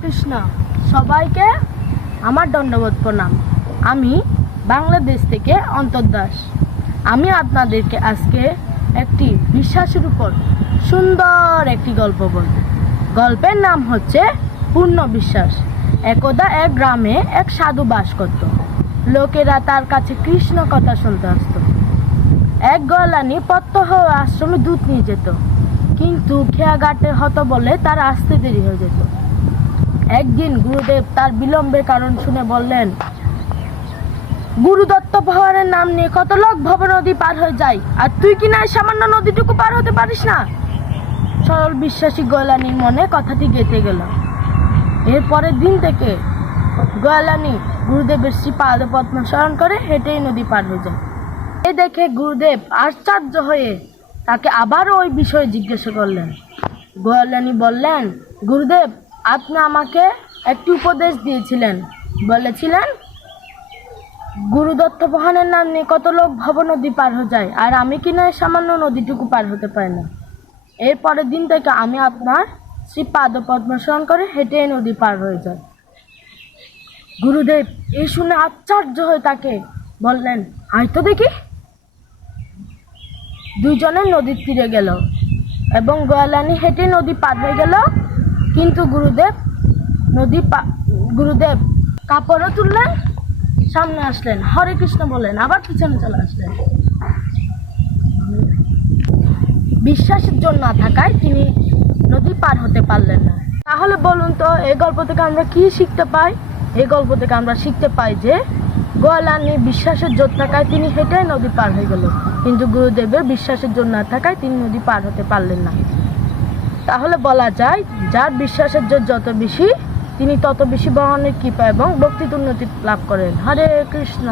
কৃষ্ণ, সবাইকে আমার দণ্ডবোধ প্রণাম। আমি বাংলাদেশ থেকে অন্তর্দাস আমি আপনাদেরকে আজকে একটি বিশ্বাসের উপর সুন্দর একটি গল্প বলব। গল্পের নাম হচ্ছে পূর্ণ বিশ্বাস। একদা এক গ্রামে এক সাধু বাস করত। লোকেরা তার কাছে কৃষ্ণ কথা শুনতে আসতো। এক গলানি প্রত্যহ আশ্রমে দুধ নিয়ে যেত। কিন্তু খেয়াঘাটে হতো বলে তার আসতে দেরি হয়ে যেত। একদিন গুরুদেব তার বিলম্বের কারণ শুনে বললেন, গুরুদত্ত ভবনের নাম নিয়ে কত লোক ভব নদী পার হয়ে যায়, আর তুই কি না সামান্য নদীটুকু পার হতে পারিস না? সরল বিশ্বাসী গয়লানির মনে কথাটি গেঁথে গেল। এর পরের দিন থেকে গয়লানি গুরুদেবের শ্রীপাদ পদ্ম স্মরণ করে হেঁটেই নদী পার হয়ে যায়। এ দেখে গুরুদেব আশ্চর্য হয়ে তাকে আবারও ওই বিষয়ে জিজ্ঞাসা করলেন। গোয়ালানি বললেন, গুরুদেব আপনি আমাকে একটি উপদেশ দিয়েছিলেন। বলেছিলেন, গুরুদত্ত বহানের নাম নিয়ে কত লোক ভব নদী পার হয়ে যায়, আর আমি কিনা সামান্য নদীটুকু পার হতে পারি না। এর পরের দিন থেকে আমি আপনার শ্রী পাদ পদ্মস্মরণ করে হেঁটে নদী পার হয়ে যাই। গুরুদেব এই শুনে আশ্চর্য হয়ে তাকে বললেন হয়তো দেখি। দুইজনে নদীর তীরে গেল এবং গোয়ালানি হেঁটে নদী পার হয়ে গেল। কিন্তু গুরুদেব নদী গুরুদেব কাপড়ও তুললেন, সামনে আসলেন। হরে কৃষ্ণ বললেন আবার পিছনে চলে আসলেন। বিশ্বাসের জন্য না থাকায় তিনি নদী পার হতে পারলেন না। তাহলে বলুন তো, এই গল্প থেকে আমরা কি শিখতে পাই? এই গল্প থেকে আমরা শিখতে পাই যে, গোয়ালানি বিশ্বাসের জোর থাকায় তিনি হেঁটে নদী পার হয়ে গেল কিন্তু গুরুদেবের বিশ্বাসের জন্য না থাকায় তিনি নদী পার হতে পারলেন না। তাহলে বলা যায় যার বিশ্বাসের জোর যত বেশি, তিনি তত বেশি বহনের কৃপা এবং ভক্তির উন্নতি লাভ করেন। হরে কৃষ্ণ।